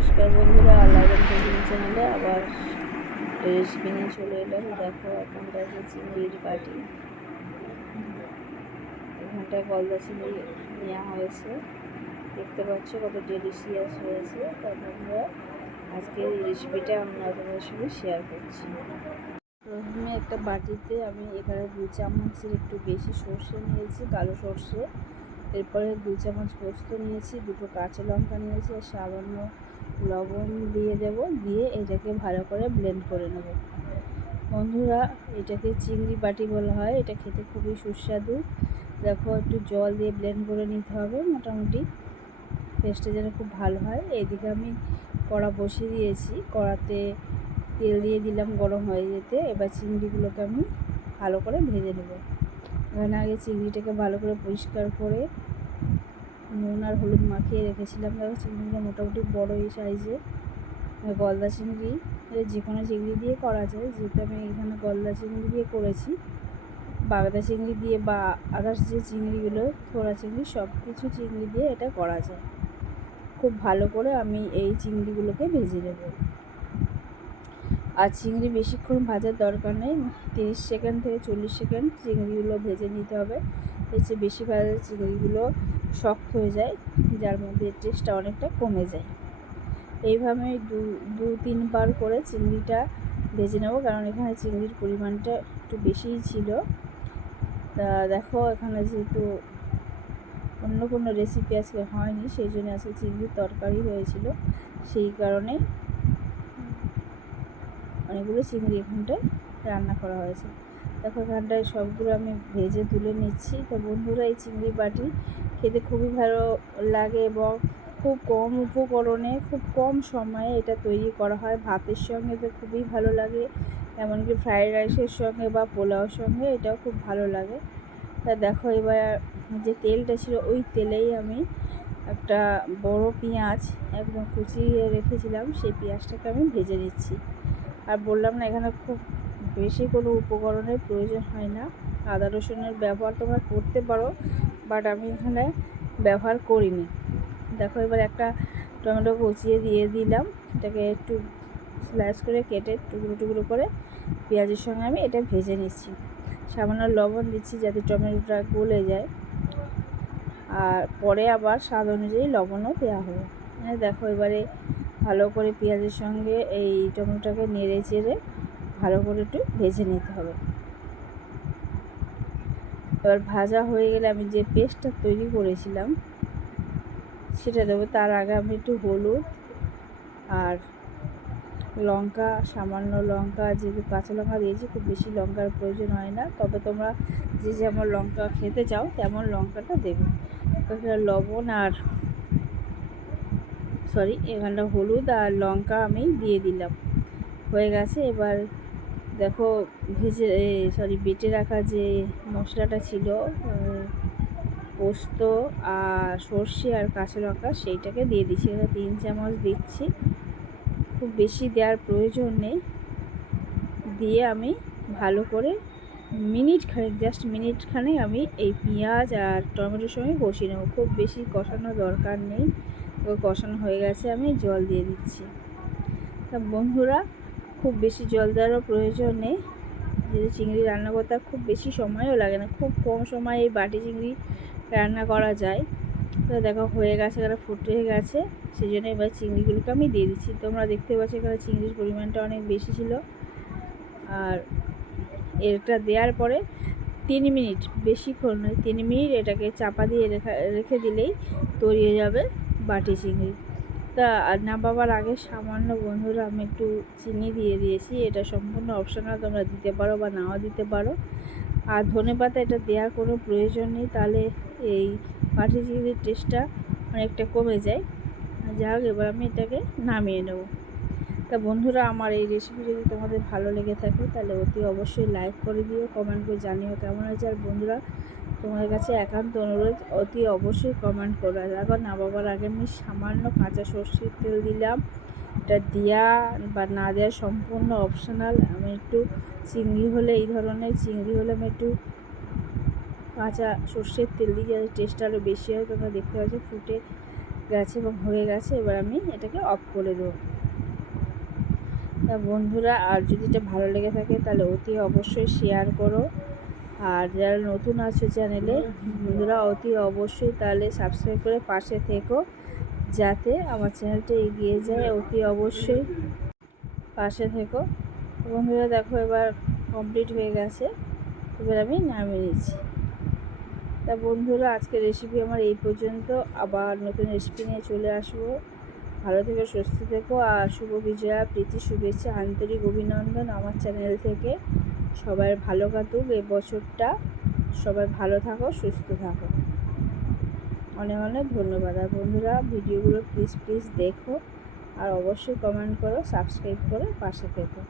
নমস্কার বন্ধুরা, আল্লাহর কুকিং চ্যানেলে আবার রেসিপি নিয়ে চলে এলাম। দেখো এখানটা আছে চিংড়ির বাটি এখানটায় গলদা চিংড়ি নেওয়া হয়েছে। দেখতে পাচ্ছ কত ডেলিশিয়াস হয়েছে। তার বন্ধুরা আজকে এই রেসিপিটা আমরা তোমাদের সঙ্গে শেয়ার করছি। প্রথমে একটা বাটিতে আমি এখানে দু চামচের একটু বেশি সর্ষে নিয়েছি, কালো সর্ষে। এরপরে দু চামচ পোস্ত নিয়েছি, দুটো কাঁচা লঙ্কা নিয়েছি, আর সামান্য লবণ দিয়ে দেব, দিয়ে এটাকে ভালো করে ব্লেন্ড করে নেব। বন্ধুরা, এটাকে চিংড়ি বাটি বলা হয়, এটা খেতে খুবই সুস্বাদু। দেখো, একটু জল দিয়ে ব্লেন্ড করে নিতে হবে মোটামুটি। টেস্টটা যেন খুব ভালো হয়। এইদিকে আমি কড়া বসিয়ে দিয়েছি। কড়াতে তেল দিয়ে দিলাম গরম হয়ে যেতে। এবার চিংড়িগুলোকে আমি ভালো করে ভেজে নেব। এখানে আগে চিংড়িটাকে ভালো করে পরিষ্কার করে নুন আর হলুদ মাখিয়ে রেখেছিলাম। দেখো চিংড়িগুলো মোটামুটি বড় এই সাইজে। গলদা চিংড়ি এটা যে কোনো চিংড়ি দিয়ে করা যায়। যেহেতু আমি এখানে গলদা চিংড়ি দিয়ে করেছি, বাগদা চিংড়ি দিয়ে বা আদার্স যে চিংড়িগুলো, ফোড়া চিংড়ি সব কিছু চিংড়ি দিয়ে এটা করা যায়। খুব ভালো করে আমি এই চিংড়িগুলোকে ভেজে নেব। আর চিংড়ি বেশিক্ষণ ভাজার দরকার নেই। তিরিশ সেকেন্ড থেকে চল্লিশ সেকেন্ড চিংড়িগুলো ভেজে নিতে হবে। চেয়ে বেশি ভাজা চিংড়িগুলো শক্ত হয়ে যায়, যার মধ্যে টেস্টটা অনেকটা কমে যায়। এইভাবে দু দু, তিনবার করে চিংড়িটা ভেজে নেব, কারণ এখানে চিংড়ির পরিমাণটা একটু বেশিই ছিল। তা দেখো, এখানে যেহেতু অন্য কোনো রেসিপি আজকে হয়নি, সেই জন্য আজকে চিংড়ির তরকারি হয়েছিল। সেই কারণে অনেকগুলো চিংড়ি এখানটায় রান্না করা হয়েছে। দেখো এখানটায় সবগুলো আমি ভেজে তুলে নিচ্ছি। তো বন্ধুরা, এই চিংড়ি বাটি খেতে খুবই ভালো লাগে এবং খুব কম উপকরণে, খুব কম সময়ে এটা তৈরি করা হয়। ভাতের সঙ্গে তো খুবই ভালো লাগে, এমনকি ফ্রাইড রাইসের সঙ্গে বা পোলাওর সঙ্গে এটাও খুব ভালো লাগে। তা দেখো এবার যে তেলটা ছিল, ওই তেলেই আমি একটা বড় পেঁয়াজ একদম কুচিয়ে রেখেছিলাম। সেই পেঁয়াজটাকে আমি ভেজে নিচ্ছি। আর বললাম না, এখানে খুব বেশি কোনো উপকরণের প্রয়োজন হয় না। আদা রসুনের ব্যবহার তোমরা করতে পারো বাট আমি এখানে ব্যবহার করিনি। দেখো, এবার একটা টমেটো কুচিয়ে দিয়ে দিলাম। এটাকে একটু স্ল্যাশ করে কেটে টুকরো টুকরো করে পেঁয়াজের সঙ্গে আমি এটা ভেজে নিচ্ছি। সামান্য লবণ দিচ্ছি যাতে টমেটোটা গলে যায়। আর পরে আবার স্বাদ অনুযায়ী লবণও দেওয়া হবে। মানে দেখো, এবারে ভালো করে পেঁয়াজের সঙ্গে এই টমেটোটাকে নেড়ে চেড়ে ভালো করে একটু ভেজে নিতে হবে। এবার ভাজা হয়ে গেলে আমি যে পেস্টটা তৈরি করেছিলাম, সেটা দেবো। তার আগে আমি একটু হলুদ আর লঙ্কা, সামান্য লঙ্কা, যেহেতু কাঁচা লঙ্কা দিয়েছি, খুব বেশি লঙ্কার প্রয়োজন হয় না। তবে তোমরা যে যেমন লঙ্কা খেতে চাও, তেমন লঙ্কাটা দেবে। লবণ আর সরি এখানটা হলুদ আর লঙ্কা আমি দিয়ে দিলাম। হয়ে গেছে, এবার দেখো ভেজে সরি বেটে রাখা যে মশলাটা ছিল পোস্ত আর সর্ষে আর কাঁচা লঙ্কা, সেইটাকে দিয়ে দিচ্ছি। এবার তিন চামচ দিচ্ছি। খুব বেশি দেওয়ার প্রয়োজন নেই। দিয়ে আমি ভালো করে মিনিট খানেক জাস্ট মিনিট খানেক আমি এই পেঁয়াজ আর টমেটোর সঙ্গে কষিয়ে নেব। খুব বেশি কষানো দরকার নেই। ও কষানো হয়ে গেছে, আমি জল দিয়ে দিচ্ছি। তা বন্ধুরা, খুব বেশি জল দেওয়ারও প্রয়োজন নেই। যদি চিংড়ি রান্না করতে খুব বেশি সময়ও লাগে না, খুব কম সময়ে এই বাটি চিংড়ি রান্না করা যায়। তো দেখো, হয়ে গেছে এখানে ফুটে গেছে সেই জন্য এবার চিংড়িগুলোকে আমি দিয়ে দিচ্ছি। তোমরা দেখতে পাচ্ছ এখানে চিংড়ির পরিমাণটা অনেক বেশি ছিল। আর এটা দেওয়ার পরে তিন মিনিট, বেশিক্ষণ নয়, তিন মিনিট এটাকে চাপা দিয়ে রেখা, রেখে দিলেই তৈরি হয়ে যাবে। বাটি চিংড়ি তা নামাবার আগে সামান্য বন্ধুরা আমি একটু চিনি দিয়ে দিয়েছি। এটা সম্পূর্ণ অপশনাল তোমরা দিতে পারো বা নাও দিতে পারো। আর ধনে পাতা এটা দেওয়ার কোনো প্রয়োজন নেই, তাহলে এই বাটি চিংড়ির টেস্টটা অনেকটা কমে যায়। যাই হোক এবার আমি এটাকে নামিয়ে নেব। তা বন্ধুরা, আমার এই রেসিপি যদি তোমাদের ভালো লেগে থাকে, তাহলে অতি অবশ্যই লাইক করে দিও কমেন্ট করে জানিও কেমন হয়েছে। আর বন্ধুরা তোমাদের কাছে একান্ত অনুরোধ, অতি অবশ্যই কমেন্ট করো। এখন না বাবার আগে আমি সামান্য কাঁচা সর্ষের তেল দিলাম। এটা দেওয়া বা না দেওয়া সম্পূর্ণ অপশনাল আমি একটু চিংড়ি হলে এই ধরনের চিংড়ি হলে আমি একটু কাঁচা সর্ষের তেল দিই যাতে টেস্টটা আরও বেশি হয়। তোমরা দেখতে পাচ্ছ ফুটে গেছে এবং হয়ে গেছে। এবার আমি এটাকে অফ করে দেবো। তা বন্ধুরা, আর যদি এটা ভালো লেগে থাকে তাহলে অতি অবশ্যই শেয়ার করো। আর যারা নতুন আছো চ্যানেলে, বন্ধুরা অতি অবশ্যই তাহলে সাবস্ক্রাইব করে পাশে থেকো, যাতে আমার চ্যানেলটা এগিয়ে যায়। অতি অবশ্যই পাশে থেকো। বন্ধুরা, দেখো এবার কমপ্লিট হয়ে গেছে। এবার আমি নামিয়ে নিচ্ছি। তা বন্ধুরা, আজকের রেসিপি আমার এই পর্যন্ত। আবার নতুন রেসিপি নিয়ে চলে আসব। ভালো থেকো, সুস্থ থেকো। আর শুভ বিজয়া, প্রীতি, শুভেচ্ছা, আন্তরিক অভিনন্দন আমার চ্যানেল থেকে। সবাই ভালো কাটুক, এই বছরটা সবাই ভালো থাকো, সুস্থ থাকো। অনেক অনেক ধন্যবাদ। আর বন্ধুরা, ভিডিওগুলো প্লিজ প্লিজ দেখো। আর অবশ্যই কমেন্ট করো সাবস্ক্রাইব করে পাশে থেকো।